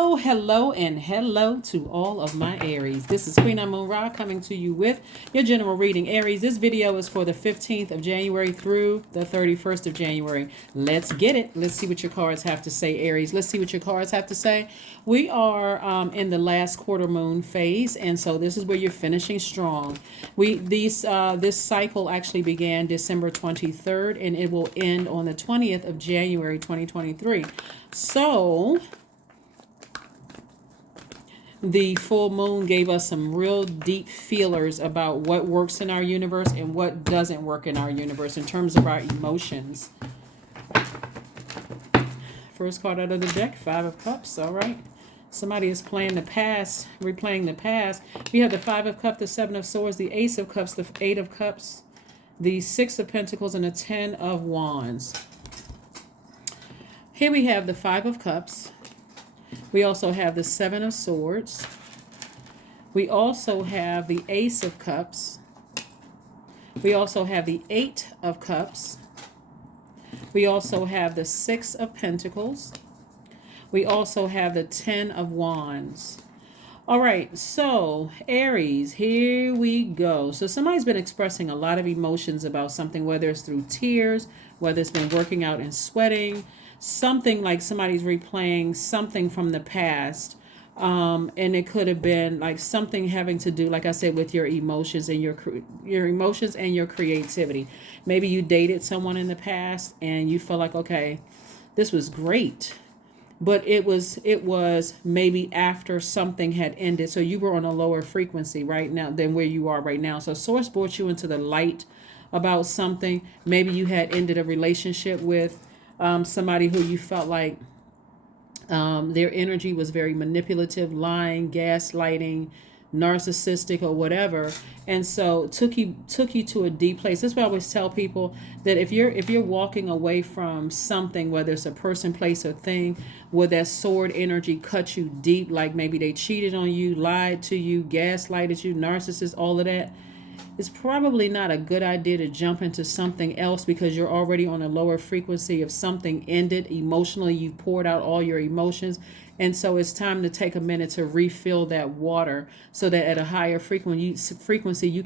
Oh, hello and hello to all of my Aries. This is Queen Amun Ra coming to you with your general reading. Aries, this video is for the 15th of January through the 31st of January. Let's get it. Let's see what your cards have to say, Aries. Let's see what your cards have to say. We are in the last quarter moon phase, and so this is where you're finishing strong. This cycle actually began December 23rd, and it will end on the 20th of January 2023. So the full moon gave us some real deep feelers about what works in our universe and what doesn't work in our universe in terms of our emotions. First card out of the deck, Five of Cups. All right. Somebody is playing the past, replaying the past. We have the Five of Cups, the Seven of Swords, the Ace of Cups, the Eight of Cups, the Six of Pentacles, and the Ten of Wands. Here we have the Five of Cups. We also have the Seven of Swords. We also have the Ace of Cups. We also have the Eight of Cups. We also have the Six of Pentacles. We also have the Ten of Wands. All right, so Aries, here we go. So somebody's been expressing a lot of emotions about something, whether it's through tears, whether it's been working out and sweating, something like somebody's replaying something from the past. And it could have been like something having to do, like I said, with your emotions and your emotions and your creativity. Maybe you dated someone in the past and you feel like, okay, this was great. But it was maybe after something had ended. So you were on a lower frequency right now than where you are right now. So source brought you into the light about something. Maybe you had ended a relationship with somebody who you felt like their energy was very manipulative, lying, gaslighting, narcissistic, or whatever, and so took you to a deep place. That's why I always tell people that if you're walking away from something, whether it's a person, place, or thing, where that sword energy cut you deep, like maybe they cheated on you, lied to you, gaslighted you, narcissist, all of that, it's probably not a good idea to jump into something else because you're already on a lower frequency. If something ended emotionally, you poured out all your emotions. And so it's time to take a minute to refill that water so that at a higher frequency you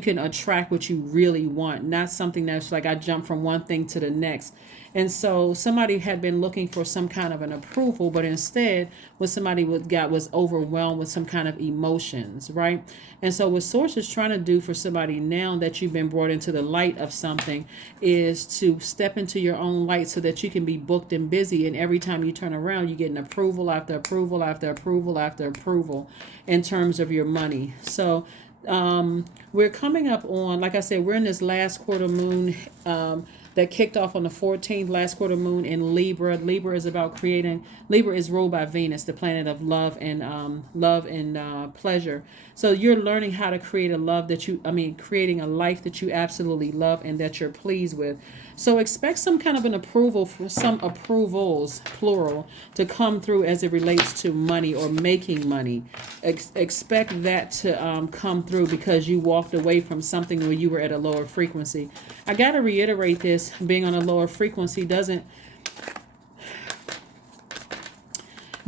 can attract what you really want, not something that's like I jump from one thing to the next. And so somebody had been looking for some kind of an approval, but instead what somebody got was overwhelmed with some kind of emotions, right? And so what Source is trying to do for somebody now that you've been brought into the light of something is to step into your own light so that you can be booked and busy. And every time you turn around, you get an approval after approval after approval after approval in terms of your money. So we're coming up on, like I said, we're in this last quarter moon that kicked off on the 14th, last quarter moon in Libra. Libra is about creating. Libra is ruled by Venus, the planet of love and pleasure. So you're learning how to create a creating a life that you absolutely love and that you're pleased with. So expect some kind of an approval, some approvals, plural, to come through as it relates to money or making money. Expect that to come through because you walked away from something where you were at a lower frequency. I got to reiterate this, being on a lower frequency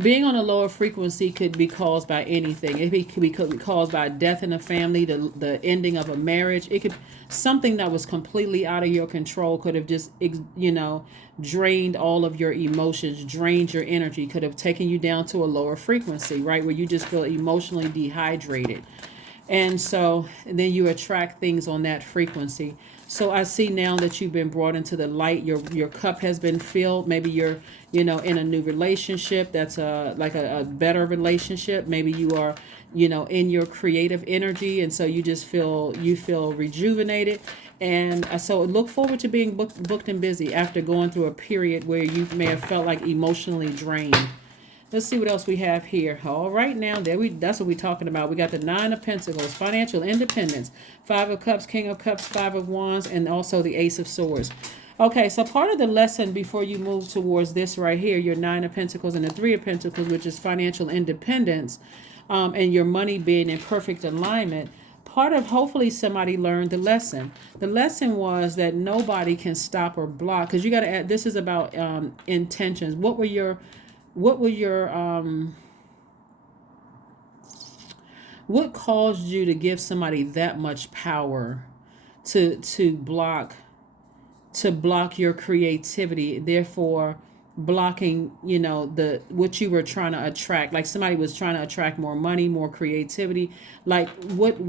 being on a lower frequency could be caused by anything. Could be caused by death in a family, the ending of a marriage. It could something that was completely out of your control could have just drained all of your emotions, drained your energy, could have taken you down to a lower frequency, right? Where you just feel emotionally dehydrated. And so then you attract things on that frequency. So I see now that you've been brought into the light. Your cup has been filled. Maybe you're, in a new relationship that's like a better relationship. Maybe you are, in your creative energy. And so you feel rejuvenated. And so look forward to being booked and busy after going through a period where you may have felt like emotionally drained. Let's see what else we have here. All right, now that's what we're talking about. We got the Nine of Pentacles, financial independence, Five of Cups, King of Cups, Five of Wands, and also the Ace of Swords. Okay, so part of the lesson before you move towards this right here, your Nine of Pentacles and the Three of Pentacles, which is financial independence, and your money being in perfect alignment, part of hopefully somebody learned the lesson. The lesson was that nobody can stop or block, because you got to add, this is about intentions. What were your what were your what caused you to give somebody that much power to block your creativity, therefore blocking, you know, the what you were trying to attract? Like somebody was trying to attract more money, more creativity. Like what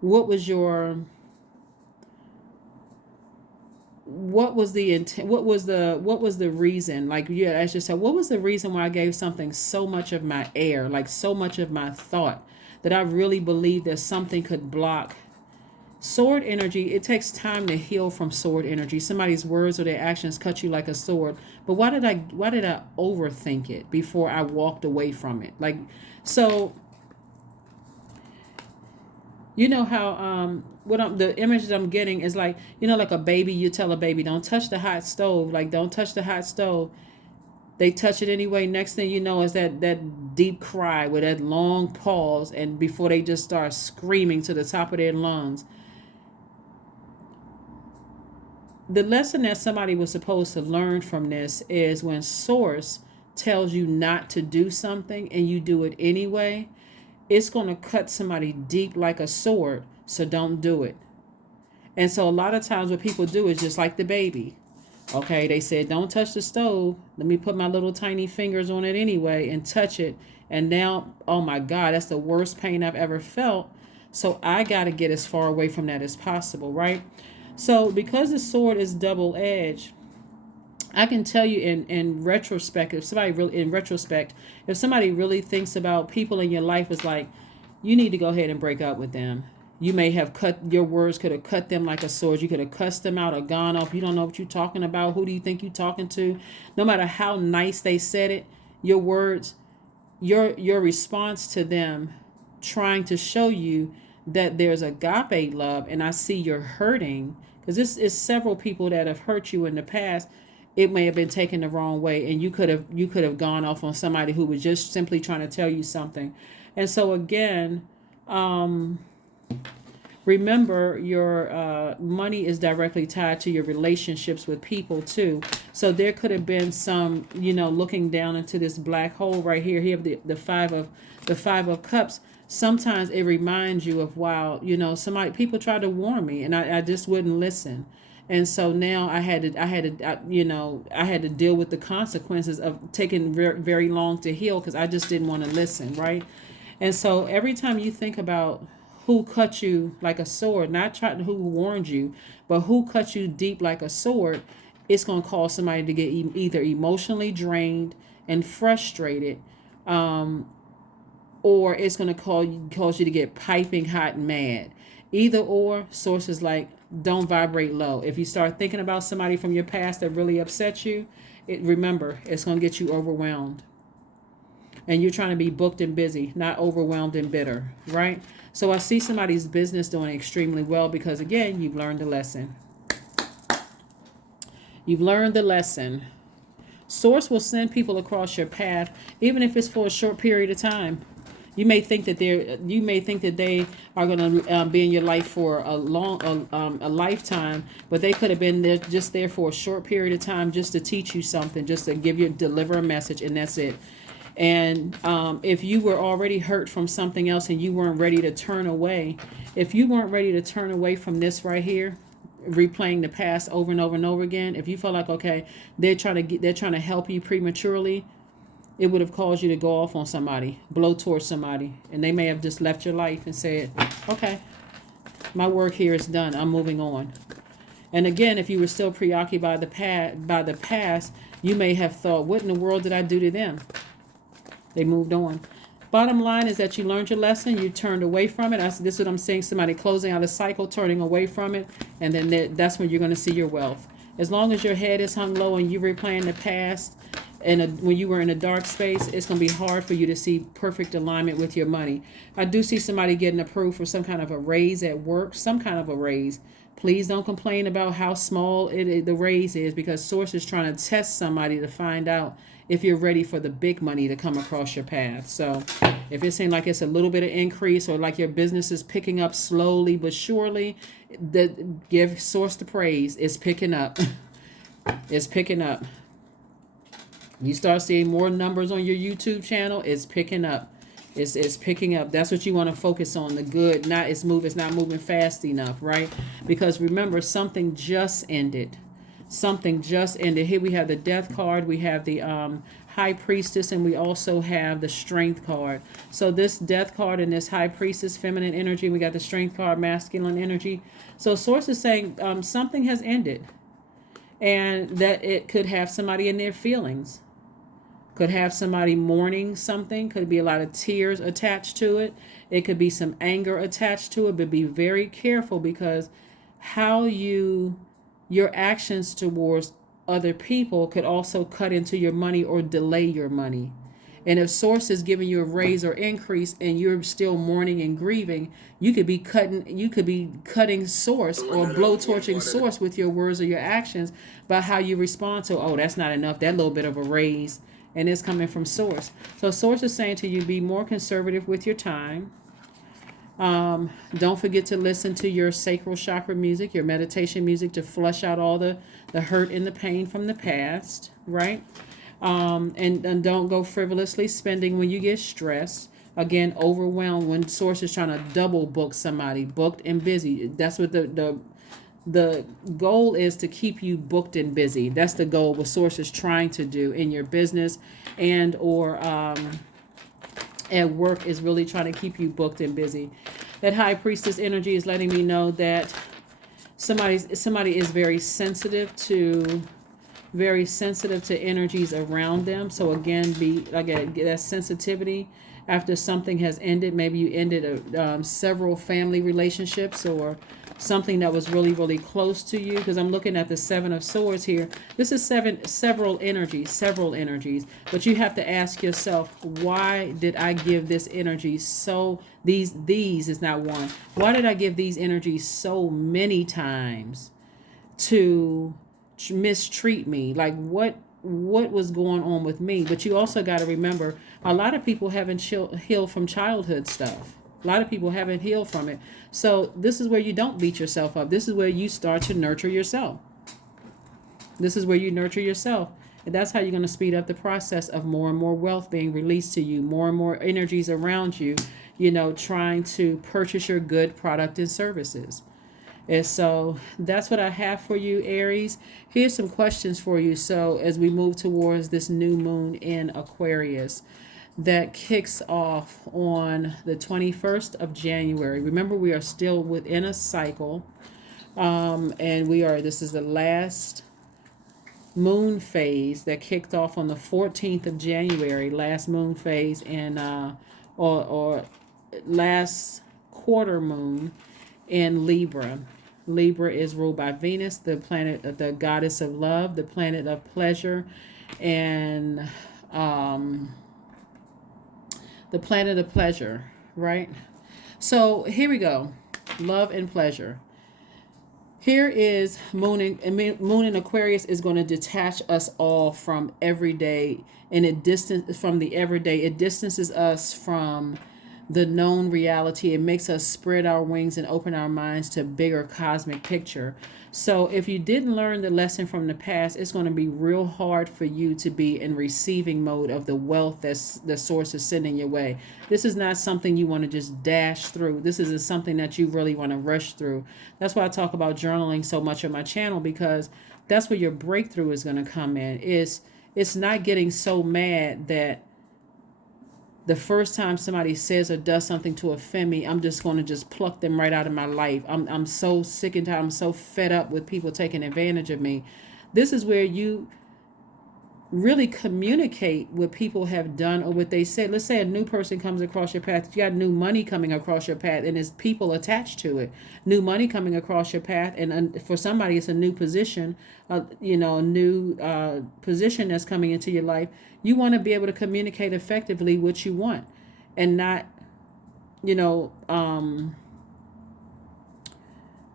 was your, what was the intent, what was the reason? Like you had asked yourself, what was the reason why I gave something so much of my air, like so much of my thought, that I really believed that something could block sword energy? It takes time to heal from sword energy. Somebody's words or their actions cut you like a sword. But why did I overthink it before I walked away from it? Like, so you know how the image that I'm getting is like, you know, like a baby, you tell a baby, don't touch the hot stove, like don't touch the hot stove. They touch it anyway. Next thing you know is that deep cry with that long pause, and before they just start screaming to the top of their lungs. The lesson that somebody was supposed to learn from this is when source tells you not to do something and you do it anyway, it's going to cut somebody deep like a sword. So don't do it. And so a lot of times what people do is just like the baby. Okay, they said, don't touch the stove. Let me put my little tiny fingers on it anyway and touch it. And now, oh my God, that's the worst pain I've ever felt. So I got to get as far away from that as possible, right? So because the sword is double-edged, I can tell you in retrospect, if somebody really thinks about people in your life, is like, you need to go ahead and break up with them. You may have your words could have cut them like a sword. You could have cussed them out or gone off. You don't know what you're talking about. Who do you think you're talking to? No matter how nice they said it, your words, your response to them trying to show you that there's agape love, and I see you're hurting, because this is several people that have hurt you in the past. It may have been taken the wrong way, and you could have gone off on somebody who was just simply trying to tell you something. And so again, remember, your money is directly tied to your relationships with people too. So there could have been some, you know, looking down into this black hole right here. Here, the five of cups. Sometimes it reminds you of, wow, you know, people tried to warn me, and I just wouldn't listen. And so now I had to deal with the consequences of taking very, very long to heal, because I just didn't want to listen, right? And so every time you think about who cut you like a sword, not trying to who warned you, but who cut you deep like a sword, it's going to cause somebody to get either emotionally drained and frustrated, or it's going to cause you to get piping hot and mad. Either or, sources like, don't vibrate low. If you start thinking about somebody from your past that really upset you, remember, it's going to get you overwhelmed. And you're trying to be booked and busy, not overwhelmed and bitter, right? So I see somebody's business doing extremely well because, again, you've learned the lesson. You've learned the lesson. Source will send people across your path, even if it's for a short period of time. You may think that they are going to be in your life for a lifetime, but they could have been there for a short period of time, just to teach you something, just to deliver a message, and that's it. And if you were already hurt from something else and you weren't ready to turn away, if you weren't ready to turn away from this right here, replaying the past over and over and over again, if you felt like, okay, they're trying to help you prematurely, it would have caused you to go off on somebody, blow towards somebody, and they may have just left your life and said, okay, my work here is done, I'm moving on. And again, if you were still preoccupied by the past, you may have thought, what in the world did I do to them? They moved on. Bottom line is that you learned your lesson. You turned away from it. This is what I'm saying. Somebody closing out a cycle, turning away from it. And then that's when you're going to see your wealth. As long as your head is hung low and you're replaying the past, and when you were in a dark space, it's going to be hard for you to see perfect alignment with your money. I do see somebody getting approved for some kind of a raise at work, some kind of a raise. Please don't complain about how small the raise is, because Source is trying to test somebody to find out if you're ready for the big money to come across your path. So if it seems like it's a little bit of increase, or like your business is picking up slowly but surely, give Source the praise. It's picking up. It's picking up. You start seeing more numbers on your YouTube channel, it's picking up. It's picking up. That's what you want to focus on, the good. It's not moving fast enough, right? Because remember, something just ended. Something just ended. Here we have the Death card, we have the High Priestess, and we also have the Strength card. So this Death card and this High Priestess, feminine energy, we got the Strength card, masculine energy. So Source is saying something has ended, and that it could have somebody in their feelings. Could have somebody mourning something. Could be a lot of tears attached to it. It could be some anger attached to it. But be very careful, because how your actions towards other people could also cut into your money or delay your money. And if Source is giving you a raise or increase and you're still mourning and grieving, you could be cutting Source or blowtorching Source with your words or your actions by how you respond to, oh, that's not enough, that little bit of a raise. And it's coming from Source. So Source is saying to you, be more conservative with your time. Don't forget to listen to your sacral chakra music, your meditation music, to flush out all the hurt and the pain from the past, right? And don't go frivolously spending when you get stressed. Again, overwhelmed when Source is trying to double book somebody, booked and busy. That's what the goal is, to keep you booked and busy. That's the goal what Source is trying to do in your business and or at work, is really trying to keep you booked and busy. That High Priestess energy is letting me know that somebody is very sensitive to energies around them. So again, that sensitivity after something has ended. Maybe you ended several family relationships or something that was really, really close to you, because I'm looking at the Seven of Swords here. This is several energies, but you have to ask yourself, why did I give this energy these is not one. Why did I give these energies so many times to mistreat me? Like what was going on with me? But you also got to remember, a lot of people haven't healed from childhood stuff. A lot of people haven't healed from it. So this is where you don't beat yourself up. This is where you start to nurture yourself. This is where you nurture yourself. And that's how you're going to speed up the process of more and more wealth being released to you, more and more energies around you, trying to purchase your good product and services. And so that's what I have for you, Aries. Here's some questions for you. So as we move towards this new moon in Aquarius, that kicks off on the 21st of January. Remember, we are still within a cycle. And this is the last moon phase that kicked off on the 14th of January, last moon phase in, or last quarter moon in Libra. Libra is ruled by Venus, the planet, the goddess of love, the planet of pleasure, and, the planet of pleasure, right? So here we go. Love and pleasure. Here is Moon in Aquarius is going to detach us all from everyday, and it distances us from the known reality. It makes us spread our wings and open our minds to a bigger cosmic picture. So if you didn't learn the lesson from the past, it's going to be real hard for you to be in receiving mode of the wealth that the Source is sending your way. This is not something you want to just dash through. This isn't something that you really want to rush through. That's why I talk about journaling so much on my channel, because that's where your breakthrough is going to come in. It's not getting so mad that the first time somebody says or does something to offend me, I'm just going to just pluck them right out of my life. I'm so sick and tired. I'm so fed up with people taking advantage of me. This is where you really communicate what people have done or what they said. Let's say a new person comes across your path. You got new money coming across your path, and there's people attached to it. New money coming across your path, and for somebody it's a new position, a new position that's coming into your life. You want to be able to communicate effectively what you want, and not,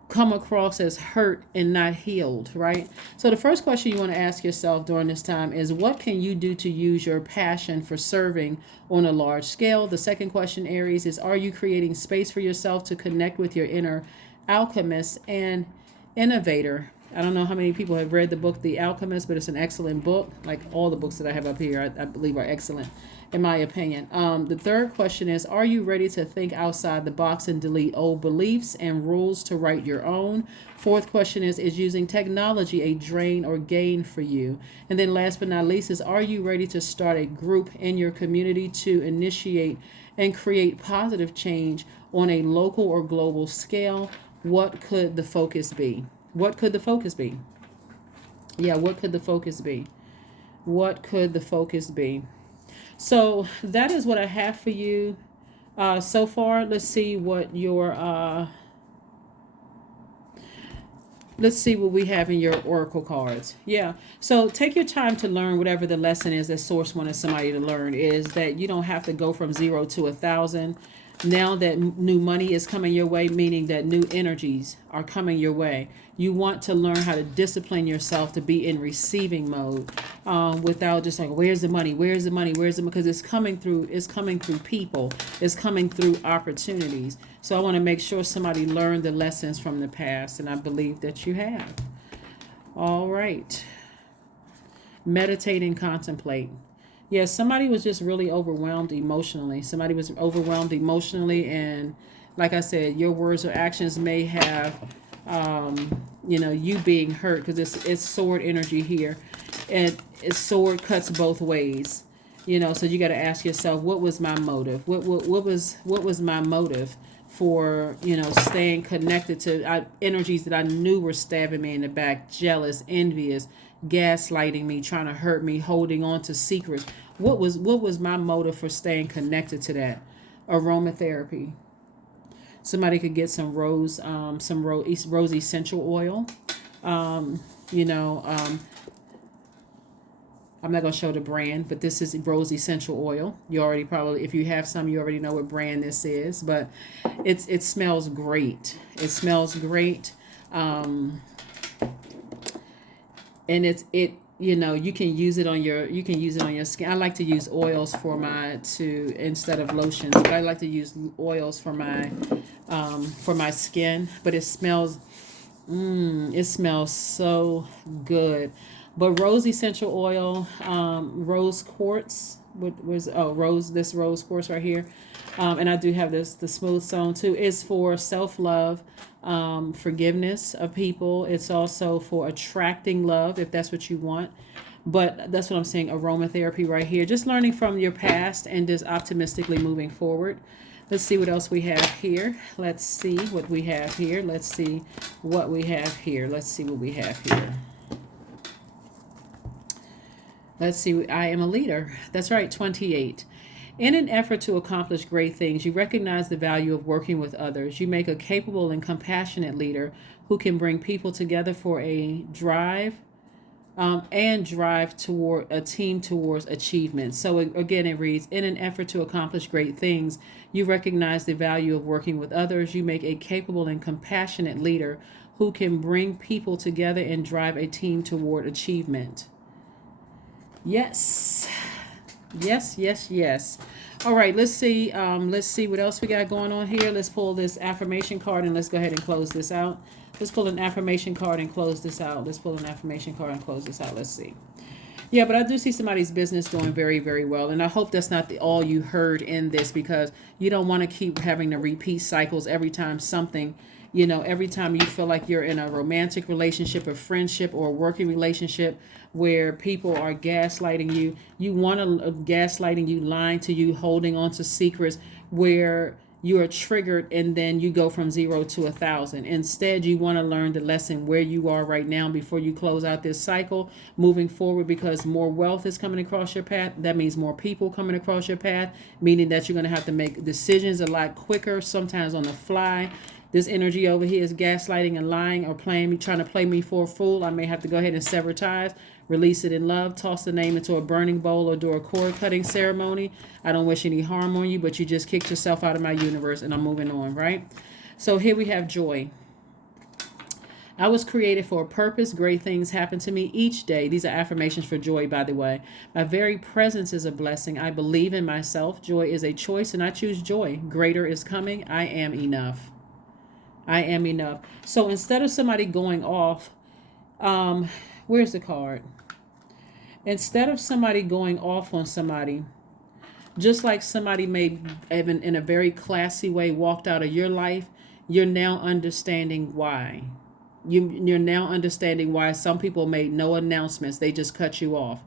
come across as hurt and not healed, right? So the first question you want to ask yourself during this time is, what can you do to use your passion for serving on a large scale? The second question, Aries, is, are you creating space for yourself to connect with your inner alchemist and innovator I don't know how many people have read the book The Alchemist, but it's an excellent book. Like all the books that I have up here, I believe are excellent, in my opinion. The third question is, are you ready to think outside the box and delete old beliefs and rules to write your own? Fourth question is using technology a drain or gain for you? And then last but not least is, are you ready to start a group in your community to initiate and create positive change on a local or global scale? What could the focus be? What could the focus be? Yeah, what could the focus be? What could the focus be? So that is what I have for you so far. Let's see what your let's see what we have in your oracle cards. Yeah. So take your time to learn whatever the lesson is that Source wanted somebody to learn, is that you don't have to go from 0 to 1,000. Now that new money is coming your way, meaning that new energies are coming your way, you want to learn how to discipline yourself to be in receiving mode, without just like, where's the money, where's the money, where's the money? Because it's coming through people, it's coming through opportunities. So I want to make sure somebody learned the lessons from the past, and I believe that you have. All right. Meditate and contemplate. Yeah, somebody was just really overwhelmed emotionally. Somebody was overwhelmed emotionally, and like I said, your words or actions may have, you being hurt, because it's sword energy here, and it's sword cuts both ways. So you got to ask yourself, what was my motive? What was my motive for staying connected to energies that I knew were stabbing me in the back, jealous, envious, gaslighting me, trying to hurt me, holding on to secrets. What was my motive for staying connected to that? Aromatherapy. Somebody could get some rose essential oil. I'm not going to show the brand, but this is rose essential oil. You already probably, if you have some, you already know what brand this is, but it smells great. It smells great. And you can use it on your skin. I like to use oils instead of lotions, but I like to use oils for my skin, but it smells so good. But rose essential oil, rose quartz, this rose quartz right here. And I do have the smooth stone too, is for self-love, forgiveness of people. It's also for attracting love, if that's what you want. But that's what I'm saying, aromatherapy right here. Just learning from your past and just optimistically moving forward. Let's see what else we have here. Let's see what we have here. Let's see what we have here. Let's see what we have here. Let's see. I am a leader. That's right, 28. In an effort to accomplish great things, you recognize the value of working with others. You make a capable and compassionate leader who can bring people together for a drive toward a team towards achievement. So again, it reads, in an effort to accomplish great things, you recognize the value of working with others. You make a capable and compassionate leader who can bring people together and drive a team toward achievement. Yes. All right, let's see what else we got going on here. Let's pull this affirmation card and let's go ahead and close this out. Let's pull an affirmation card and close this out. Let's see. Yeah, but I do see somebody's business doing very, very well. And I hope that's not all you heard in this, because you don't want to keep having to repeat cycles every time every time you feel like you're in a romantic relationship, a friendship, or a working relationship where people are gaslighting you. You want to gaslighting you, lying to you, holding on to secrets where you are triggered and then you go from 0 to 1,000. Instead, you want to learn the lesson where you are right now before you close out this cycle, moving forward, because more wealth is coming across your path. That means more people coming across your path, meaning that you're going to have to make decisions a lot quicker, sometimes on the fly. This energy over here is gaslighting and lying or trying to play me for a fool. I may have to go ahead and sever ties, release it in love, toss the name into a burning bowl, or do a cord cutting ceremony. I don't wish any harm on you, but you just kicked yourself out of my universe, and I'm moving on, right? So here we have joy. I was created for a purpose. Great things happen to me each day. These are affirmations for joy, by the way. My very presence is a blessing. I believe in myself. Joy is a choice, and I choose joy. Greater is coming. I am enough. I am enough. So instead of somebody going off Um, where's the card? Instead of somebody going off on somebody, just like somebody may have in a very classy way walked out of your life, you're now understanding why. You're now understanding why some people made no announcements. They just cut you off.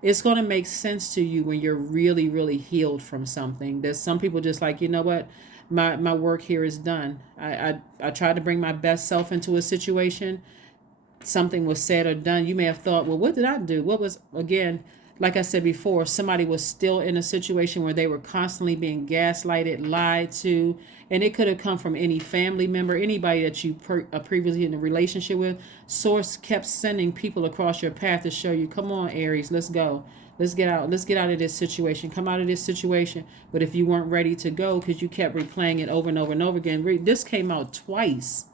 It's going to make sense to you when you're really, really healed from something. There's some people just like, you know what? My work here is done. I tried to bring my best self into a situation. Something was said or done. You may have thought, well, what did I do? What was, again, like I said before, somebody was still in a situation where they were constantly being gaslighted, lied to, and it could have come from any family member, anybody that you previously in a relationship with. Source kept sending people across your path to show you, come on, Aries, let's go. Let's get out. Let's get out of this situation. Come out of this situation. But if you weren't ready to go because you kept replaying it over and over and over again, this came out twice.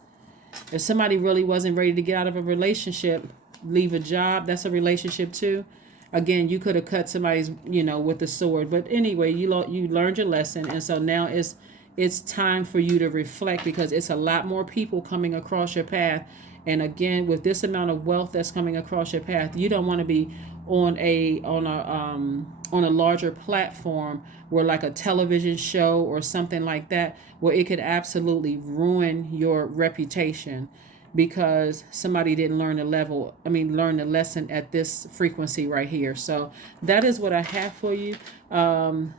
If somebody really wasn't ready to get out of a relationship, leave a job, that's a relationship too. Again, you could have cut somebody's, with the sword. But anyway, you learned your lesson. And so now it's time for you to reflect, because it's a lot more people coming across your path. And again, with this amount of wealth that's coming across your path, you don't want to be on a larger platform where, like a television show or something like that, where it could absolutely ruin your reputation because somebody didn't learn learn the lesson at this frequency right here. So that is what I have for you.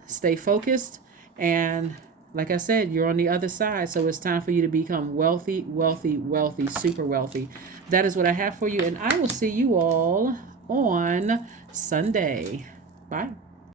Stay focused, and like I said, you're on the other side, so it's time for you to become wealthy, wealthy, wealthy, super wealthy. That is what I have for you, and I will see you all on Sunday. Bye.